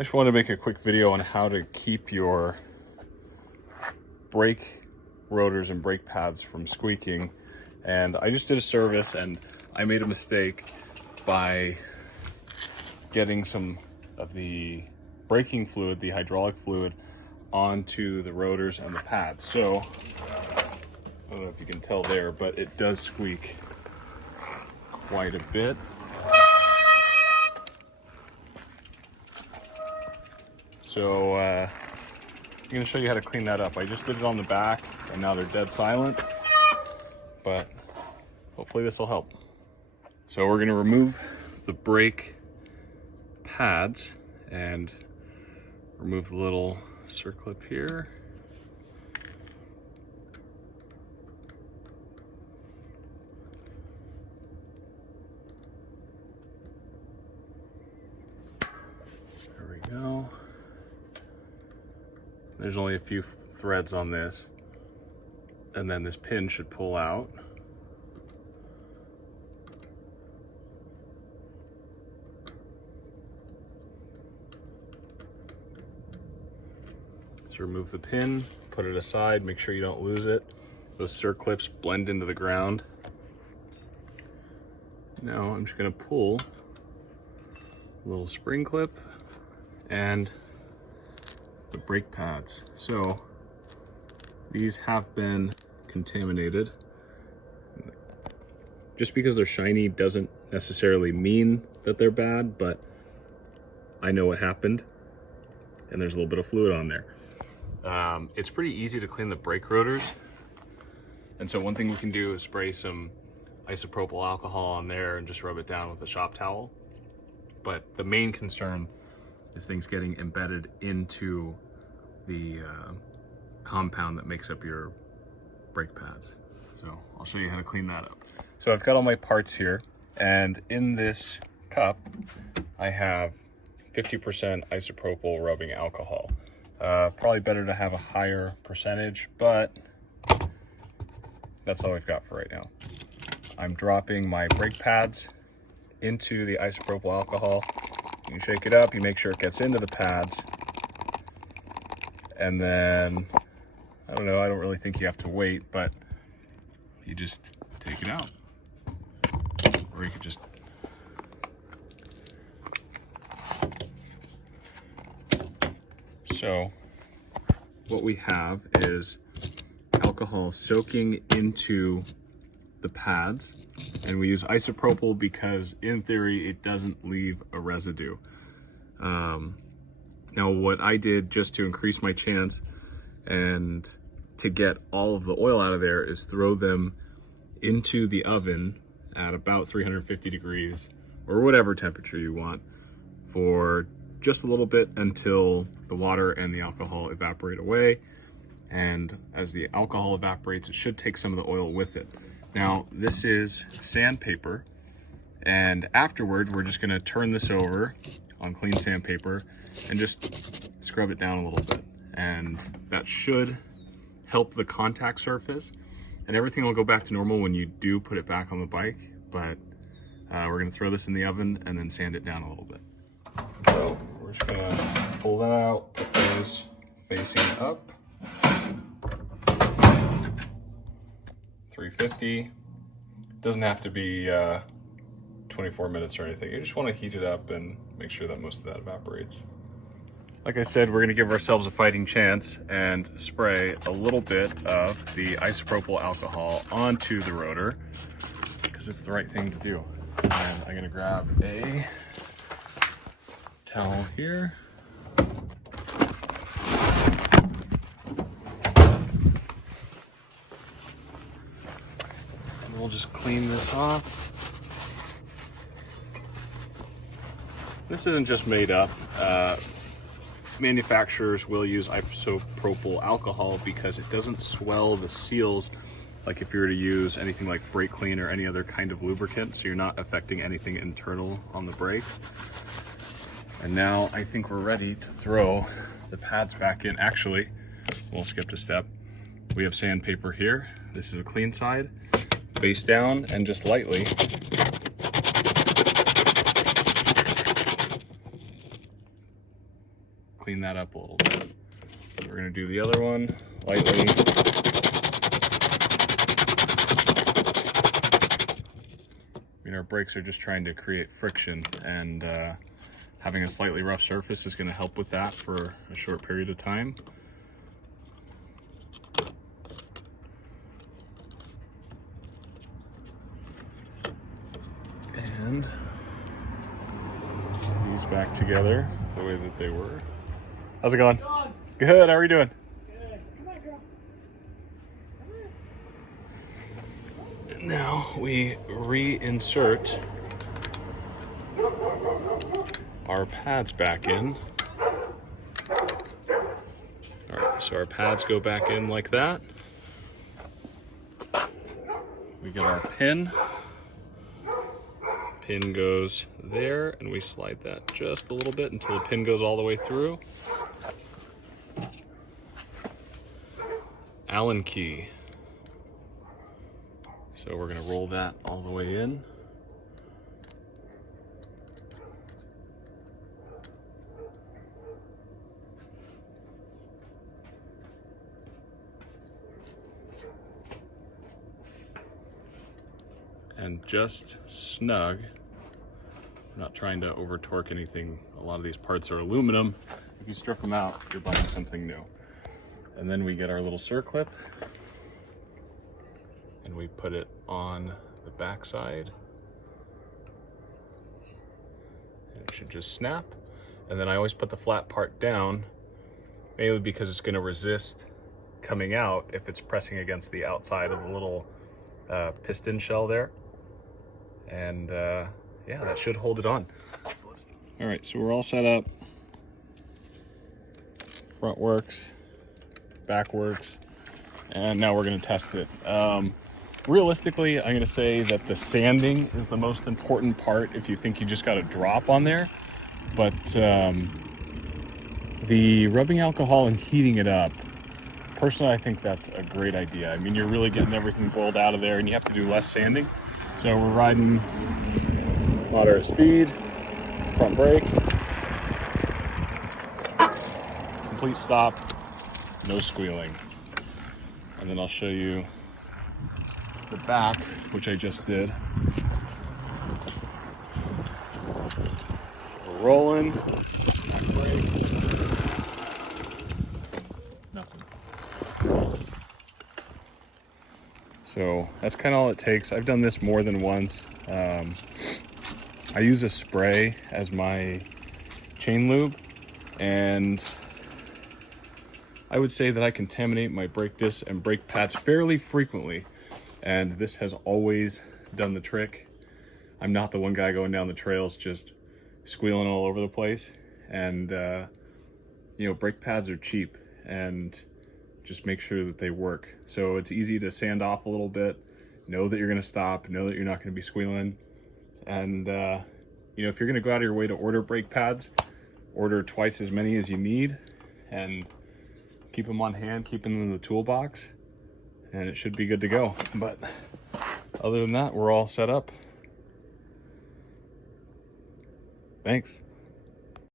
I just wanted to make a quick video on how to keep your brake rotors and brake pads from squeaking. And I just did a service and I made a mistake by getting some of the braking fluid, the hydraulic fluid, onto the rotors and the pads. So I don't know if you can tell there, but it does squeak quite a bit. So I'm going to show you how to clean that up. I just did it on the back and now they're dead silent, but hopefully this will help. So we're going to remove the brake pads and remove the little circlip here. There we go. There's only a few threads on this, and then this pin should pull out. So remove the pin, put it aside, make sure you don't lose it. Those circlips blend into the ground. Now I'm just going to pull a little spring clip and the brake pads. So these have been contaminated. Just because they're shiny doesn't necessarily mean that they're bad, but I know what happened and there's a little bit of fluid on there. It's pretty easy to clean the brake rotors. And so one thing we can do is spray some isopropyl alcohol on there and just rub it down with a shop towel. But the main concern is things getting embedded into the compound that makes up your brake pads. So I'll show you how to clean that up. So I've got all my parts here, and in this cup I have 50% isopropyl rubbing alcohol. Probably better to have a higher percentage, but that's all we've got for right now. I'm dropping my brake pads into the isopropyl alcohol. You shake it up, you make sure it gets into the pads, and then, I don't know, I don't really think you have to wait, but you just take it out. Or you could just So what we have is alcohol soaking into the pads, and we use isopropyl because in theory it doesn't leave a residue. Now what I did just to increase my chance and to get all of the oil out of there is throw them into the oven at about 350 degrees or whatever temperature you want for just a little bit until the water and the alcohol evaporate away. And as the alcohol evaporates, it should take some of the oil with it. Now, this is sandpaper, and afterward, we're just gonna turn this over on clean sandpaper and just scrub it down a little bit. And that should help the contact surface, and everything will go back to normal when you do put it back on the bike. But we're gonna throw this in the oven and then sand it down a little bit. So we're just gonna pull that out, put those facing up. 350. Doesn't have to be 24 minutes or anything. You just want to heat it up and make sure that most of that evaporates. Like I said, we're going to give ourselves a fighting chance and spray a little bit of the isopropyl alcohol onto the rotor because it's the right thing to do. And I'm going to grab a towel here. We'll just clean this off. This isn't just made up. Manufacturers will use isopropyl alcohol because it doesn't swell the seals like if you were to use anything like brake clean or any other kind of lubricant, so you're not affecting anything internal on the brakes. And now I think we're ready to throw the pads back in. Actually, we'll skip a step. We have sandpaper here. This is a clean side. Face down and just lightly clean that up a little bit. We're gonna do the other one lightly. I mean, our brakes are just trying to create friction, and having a slightly rough surface is gonna help with that for a short period of time. And these back together the way that they were. How's it going? Good, how are you doing? Good. Come on, girl. Now we reinsert our pads back in. All right, so our pads go back in like that. We get our pin. Pin goes there, and we slide that just a little bit until the pin goes all the way through. Allen key. So we're gonna roll that all the way in. And just snug. I'm not trying to over torque anything. A lot of these parts are aluminum. If you strip them out, you're buying something new. And then we get our little circlip and we put it on the back side. And it should just snap. And then I always put the flat part down, mainly because it's going to resist coming out if it's pressing against the outside of the little piston shell there. And yeah, that should hold it on. All right, so we're all set up. Front works, back works, and now we're gonna test it. Realistically, I'm gonna say that the sanding is the most important part if you think you just got a drop on there. But the rubbing alcohol and heating it up, personally, I think that's a great idea. I mean, you're really getting everything boiled out of there, and you have to do less sanding. So we're riding moderate speed, front brake, complete stop, no squealing. And then I'll show you the back, which I just did. We're rolling, back brake, nothing. So that's kind of all it takes. I've done this more than once. I use a spray as my chain lube, and I would say that I contaminate my brake discs and brake pads fairly frequently, and this has always done the trick. I'm not the one guy going down the trails just squealing all over the place, and you know, brake pads are cheap, and just make sure that they work. So it's easy to sand off a little bit, know that you're gonna stop, know that you're not gonna be squealing. And you know, if you're gonna go out of your way to order brake pads, order twice as many as you need and keep them on hand, keep them in the toolbox, and it should be good to go. But other than that, we're all set up. Thanks.